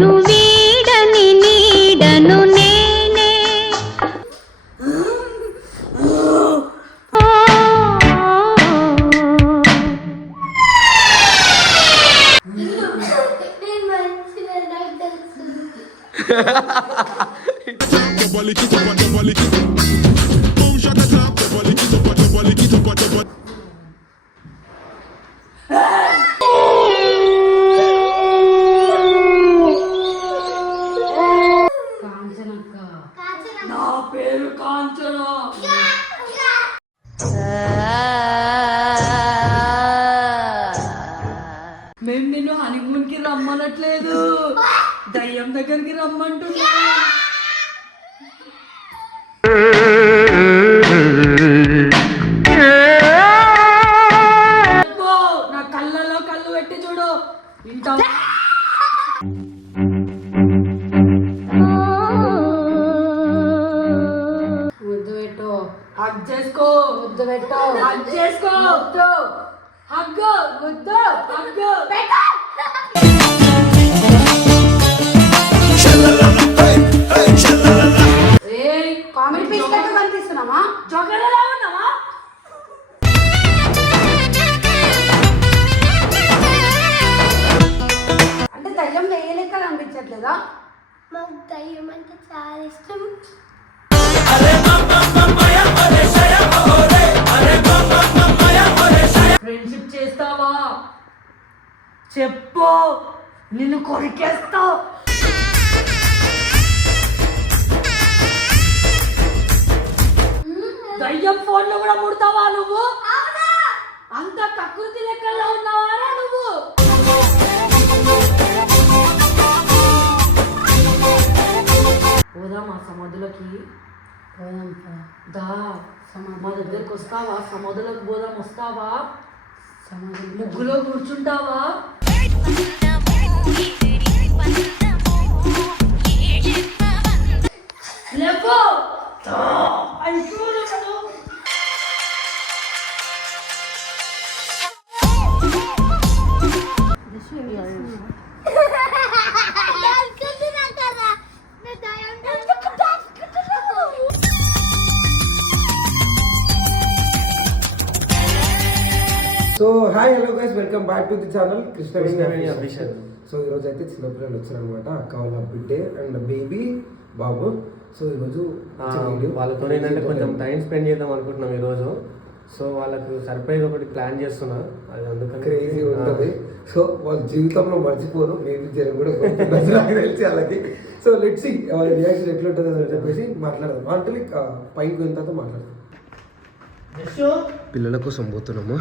నువ్వీడని నీడను నేనే నా పేరు కాంచన. మేము నిన్ను హనీమూన్ కి రమ్మనట్లేదు, దయ్యం దగ్గరికి రమ్మంటున్నా. నా కళ్ళలో కళ్ళు పెట్టి చూడు, ఇంత హగ్ చేసుకో, ముద్దు పెట్టు, హగ్ చేసుకో, ముద్దు హగ్, ముద్దు హగ్ పెట్టు. ఏయ్ కామెడీ పీస్ లెక్క కనిపిస్తున్నామా? జోకర్లా ఉన్నావా? అంటే దయ్యం వేయ లెక్క కనిపించట్లేదా? మాకు దయ్యం అంటే చాలా ఇష్టం. ఫ్రెండ్షిప్ చేస్తావా చెప్పు, నిన్ను కొరికేస్తా. దయ్యం ఫోన్ లో కూడా ముడతావా నువ్వు? అంత కకృతి లెక్కలో ఉన్నావారా నువ్వు? పోదామా సమాధులకి? దా మా దగ్గరికి వస్తావా? సమాధులకు పోదాం, వస్తావా? ముగ్గులో కూర్చుంటావా? లేపో so hi hello guys, welcome back to the channel Krishnaveni official. So ఈరోజు అయితే చిన్నపిల్లలు వచ్చారనమాట, అక్క వాళ్ళ బిడ్డే అండ్ బేబీ బాబు. సో ఈరోజు వాళ్ళతో ఏంటంటే కొంచెం టైం స్పెండ్ చేద్దాం అనుకుంటున్నాం ఈరోజు. సో వాళ్ళకు సర్ప్రైజ్ ఒకటి ప్లాన్ చేస్తున్నా, అది అందుకని క్రేజీ ఉంటుంది. సో వాళ్ళ జీవితంలో మర్చిపోరు, మేబీ జనం కూడా తెలిసి వాళ్ళకి. సో లెట్స్ సీ వాళ్ళ రియాక్షన్ ఎట్లుంటుంది అని చెప్పేసి మాట్లాడదాం. అంటే పైకి పోయిన తర్వాత మాట్లాడదాం. పిల్లల కోసం పోతున్నాము.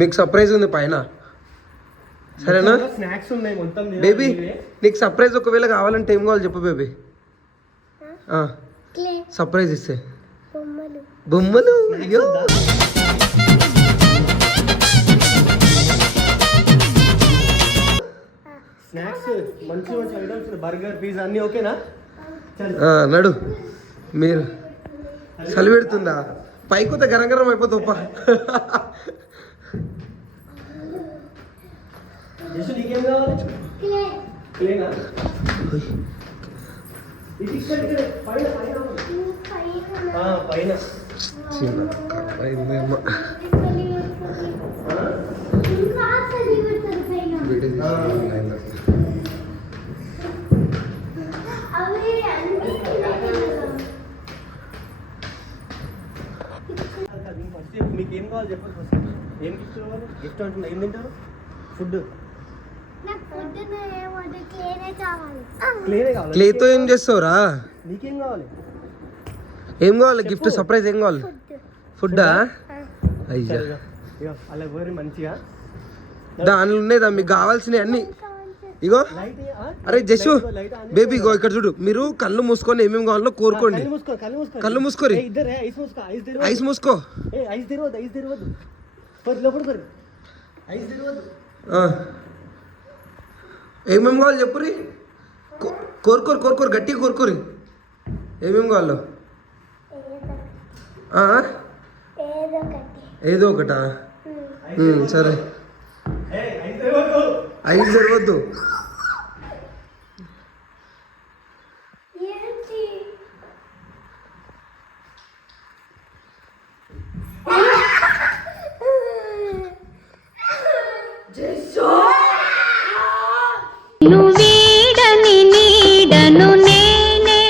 మీకు సర్ప్రైజ్ ఉంది పైన, సరేనా? స్నాక్స్ ఉన్నాయి మొత్తం. బేబీ నీకు సర్ప్రైజ్ ఒకవేళ కావాలంటే ఏం కావాలి చెప్పు బేబీ. సర్ప్రైజ్ ఇస్తే బొమ్మలు. అయ్యో స్నాక్స్ మంచి మంచి ఐటమ్స్, బర్గర్, పిజ్జా అన్నీ ఓకేనా? నడు. మీరు చలి పెడుతుందా? పైకొతే గరం గరం అయిపోతావు. నీకేం కావాలి? క్లేనా? పైన మీకేం కావాలి చెప్పండి ఫస్ట్. ఏం గిఫ్ట్ కావాలి? గిఫ్ట్ అంటున్నా, ఏం తింటారు? ఫుడ్. క్లేతో ఏం చేస్తావురా? నీకేం కావాలి? ఏం కావాలి గిఫ్ట్? సర్ప్రైజ్ ఏం కావాలి? ఫుడ్డా? అయ్యా అలా పోయి మంచిగా దానిలో ఉండేదా మీకు కావాల్సినవి అన్ని? ఇగో అరే జస్సు బేబీ, ఇగో ఇక్కడ చూడు. మీరు కళ్ళు మూసుకొని ఏమేమి కావాలో కోరుకోండి. కళ్ళు మూసుకోరి, ఐస్ మూసుకో. ఏమేమి కావాలి చెప్పురి. కోరుకోరు కోరుకోరు, గట్టిగా కోరుకోరి. ఏమేమి కావాలో ఆ? ఏదో ఒకటి ఏదో ఒకటా సరే 5 సరిపోద్దు. ఏంటి నువ్వీడని నీడను నేనే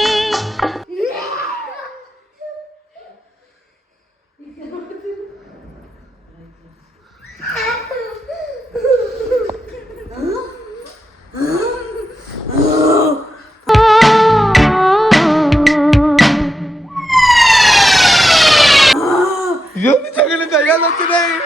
దయ్యాలు వచ్చినాయి.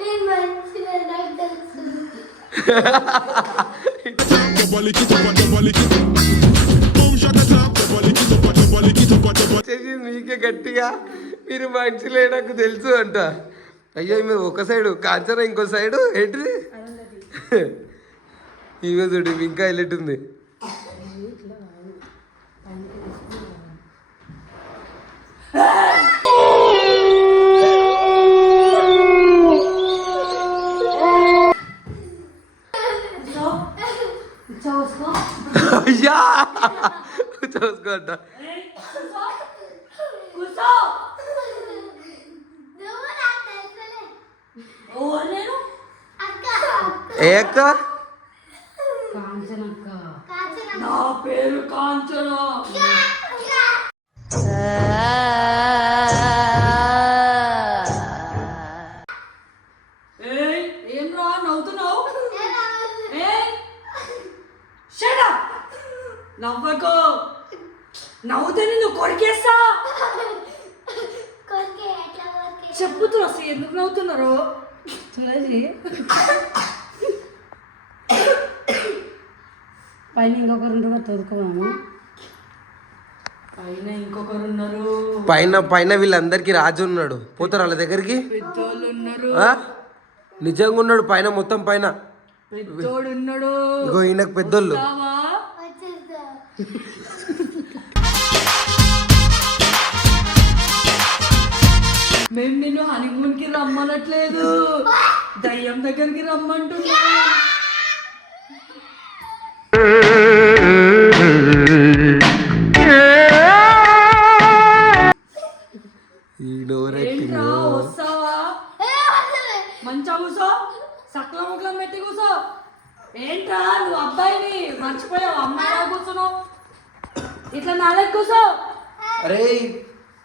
నేను మంచిగా నాకు తెలుసు చేసి మీకే గట్టిగా మీరు మనిషిలే నాకు తెలుసు అంట. అయ్యో మీరు ఒక సైడు కాంచనా, ఇంకో సైడు ఏంటి ఈమె చూడు ఇంకా హైలైట్ ఉంది. అయ్యా చూసుకోంట నువ్వు నాకు తెలుసులే ఏ అక్క కాంచన నా పేరు కాంచన. ఏయ్ ఏం రా నవ్వుతున్నావు? ఏయ్ షట్ అప్. నవ్వకు. నవ్వుతే నిన్ను కొరికేస్తా. కొరికే ఎట్లా కొరికే చెప్పుతూ వస్తే ఎందుకు నవ్వుతున్నారు? చూడసి పైన ఇంకొకరు తోదుకోమా. పైన ఇంకొకరు ఉన్నారు. పైన పైన వీళ్ళందరికీ రాజు ఉన్నాడు. పోతారు వాళ్ళ దగ్గరికి. పెద్దోళ్ళు ఉన్నారు. ఆ? నిజంగా ఉన్నాడు పైన, మొత్తం పైన. పెద్దోడు ఉన్నాడు. ఇగో ఈయనకు పెద్దోళ్ళు. వస్తావా? వచ్చేస్తా మేము నిన్ను హనీమూన్ కి రమ్మనట్లేదు, దయ్యం దగ్గరికి రమ్మంటున్నా. ఏంట్రా వస్తావా? మంచిగా కూసో, సకలం ముక్కలం పెట్టి కూసో. ఏంట్రా నువ్వు అబ్బాయిని మర్చిపోయావు, అమ్మాయిలా కూర్చున్నావు. ఇట్లా నాలుగు కూసో. అరే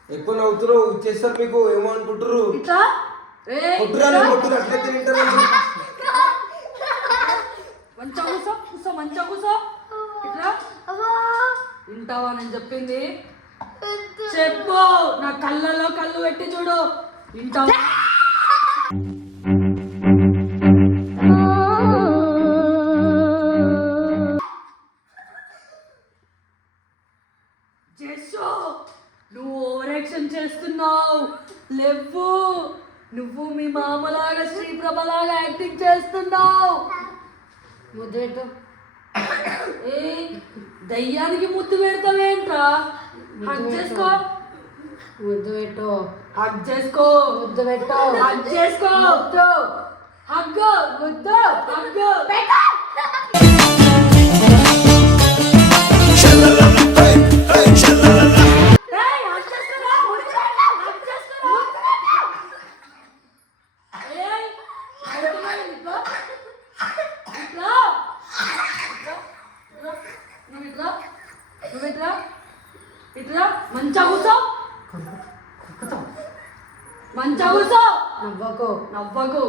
ఎక్కువ నవ్వుతున్నావు, చేస్తారు మీకు ఏమో అనుకుంటారు. ఇట్లా కొట్టురా కొట్టురు అట్లయితే తింటారు. మంచిగా కూసో, కూసో మంచిగా కూసో. ఇట్లా వింటావా నేను చెప్పింది? చెప్పు, నా కళ్ళలో కళ్ళు పెట్టి చూడు. వింటావా? జెస్సు, నువ్వు ఓవర్ యాక్షన్ చేస్తున్నావు. లేవు, నువ్వు మీ మామలాగా శ్రీప్రభలాగా యాక్టింగ్ చేస్తున్నావు. ముద్దు పెట్టు. ఏ దయ్యానికి ముద్దు పెడతావేంట్రా? హగ్ చేసుకో, ముద్దు పెట్టు. హగ్ చేసుకో, ముద్దు పెట్టు. హగ్ చేసుకో. ముద్దు హగ్, ముద్దు హగ్. ఏయ్, హగ్ చేసుకోరా, హగ్ చేసుకోరా. ఏయ్, అవుతున్నావు ఇట్లా? ఇట్లా నువ్వు ఇట్లా, నువ్వు ఇట్లా, ఇట్లా మంచిగా కూర్చో, మంచిగా కూర్చో. నవ్వకు. నవ్వకు.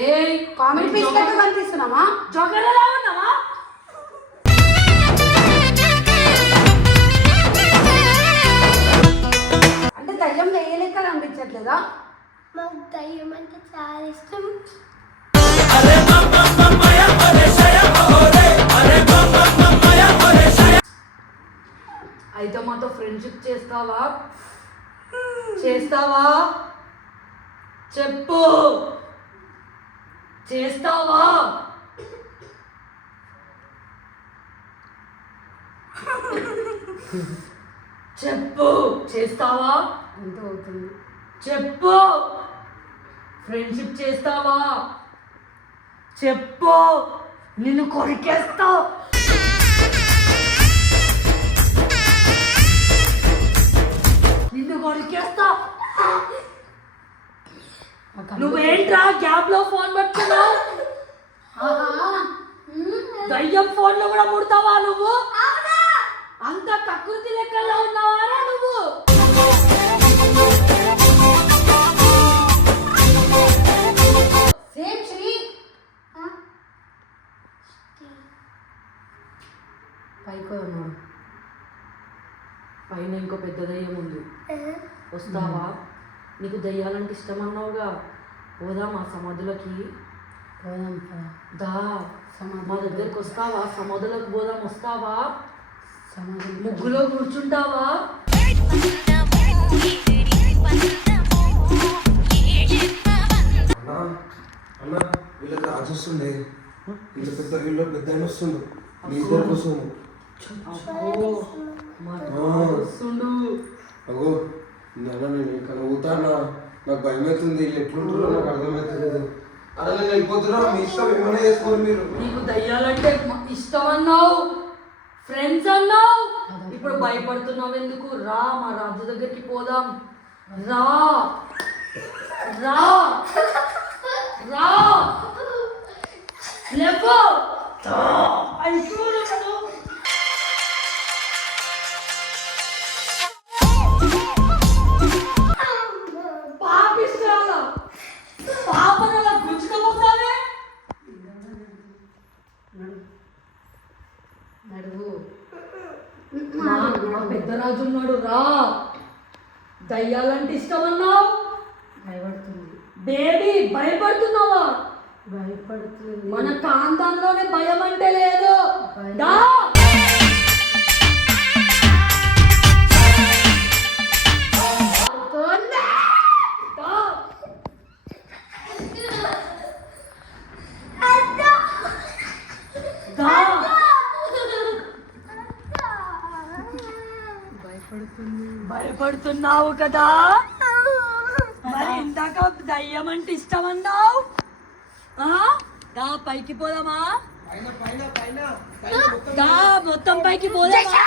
ఏయ్, కామెడీ పీస్ లెక్క కనిపిస్తున్నామా? జోకర్లా ఉన్నావా? అంటే దయ్యం వెయ్య లెక్క కనిపించట్లేదా? మాకు దయ్యం అంటే చాలా ఇష్టం. అయితే మాతో ఫ్రెండ్షిప్ చేస్తావా? చేస్తావా? చెప్పు. చేస్తావా? చెప్పు. చేస్తావా? ఎంత అవుతుంది? చెప్పు. ఫ్రెండ్షిప్ చేస్తావా? చెప్పు. నిన్ను కొరికేస్తా. నిన్ను కొరికేస్తా. నువ్వేంట్రా గ్యాప్ లో ఫోన్ పట్టుకున్నావు? దయ్యం ఫోన్ లో కూడా ముడతావా నువ్వు? అంత కకృతి లెక్కలో ఉన్నావారా నువ్వు? సేమ్ శ్రీ. పైకి ఉన్నాడు. పైన ఇంకో పెద్ద దయ్యం ఉంది. వస్తావా? నీకు దయ్యాలంటే ఇష్టం అన్నావుగా, పోదాం ఆ సమాధులకి. పోదాం పా. దా మా దగ్గరికి వస్తావా? సమాధులకు పోదాం. వస్తావా? సమాధి ముగ్గులో కూర్చుంటావా? అన్న వీళ్ళకి రాజు వస్తుండే, వీళ్ళు పెద్ద ఆయన వస్తుండు, మీ ఇద్దరు వస్తుంది. అగో నేను ఇక్కడ పోతానా, నాకు భయం అవుతుంది. వీళ్ళు ఎట్లుంటారో నాకు అర్థమవుతలేదు. అలా నేను వెళ్ళిపోతున్నా, మీ ఇష్టం ఏమైనా చేసుకోండి మీరు. నీకు దయ్యాలంటే ఇష్టం అన్నావు, ఫ్రెండ్స్ అన్నావు, ఇప్పుడు భయపడుతున్నావు ఎందుకు? రా మా రాజు దగ్గరికి పోదాం. రా రా రా లేపో. పాపిస్తావా? పాపనలా గుంజుకోపోతావే. నడువు. మా పెద్దరాజు ఉన్నాడు. రా. దయ్యాలంటే ఇష్టం అన్నావు, భయపడుతుంది. బేబీ భయపడుతున్నావా? భయపడుతుంది. మన కాంతంలోనే భయం అంటే లేదు. దా. దా. దా. భయపడుతున్నావు కదా? మరి ఇందాక దయ్యం అంటే ఇష్టం అన్నావు. దా పైకి పోదామా? దా మొత్తం పైకి పోదామా?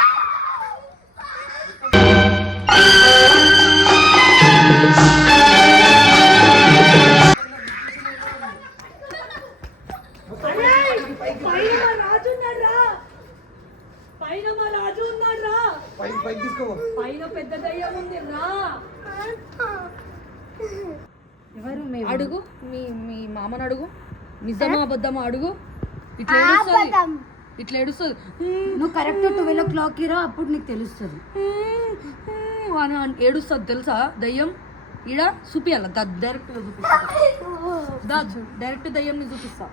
పైన పెద్ద దయ్యం ఉంది. రా. ఎవరు? అడుగు మీ మీ మామను అడుగు. నిజమా అబద్ధమా అడుగు. ఇట్లా ఏడుస్తుంది, ఇట్లా ఏడుస్తుంది. నువ్వు కరెక్ట్ 12 o'clock రా, అప్పుడు నీకు తెలుస్తుంది. అని ఏడుస్తుంది తెలుసా దయ్యం. ఈడ చూపియాల డైరెక్ట్ చూపిస్తా. డైరెక్ట్ దయ్యంని చూపిస్తా.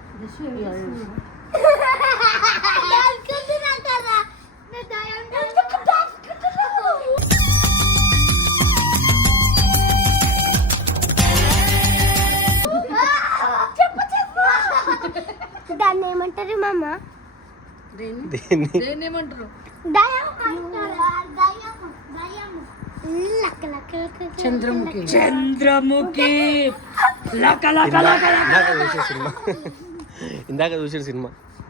దాన్ని ఏమంటారు మామ? దేన్ని ఏమంటారు? చంద్రముఖి. చంద్రముఖి. లక లక లక లక. ఇందాక చూసిన సినిమా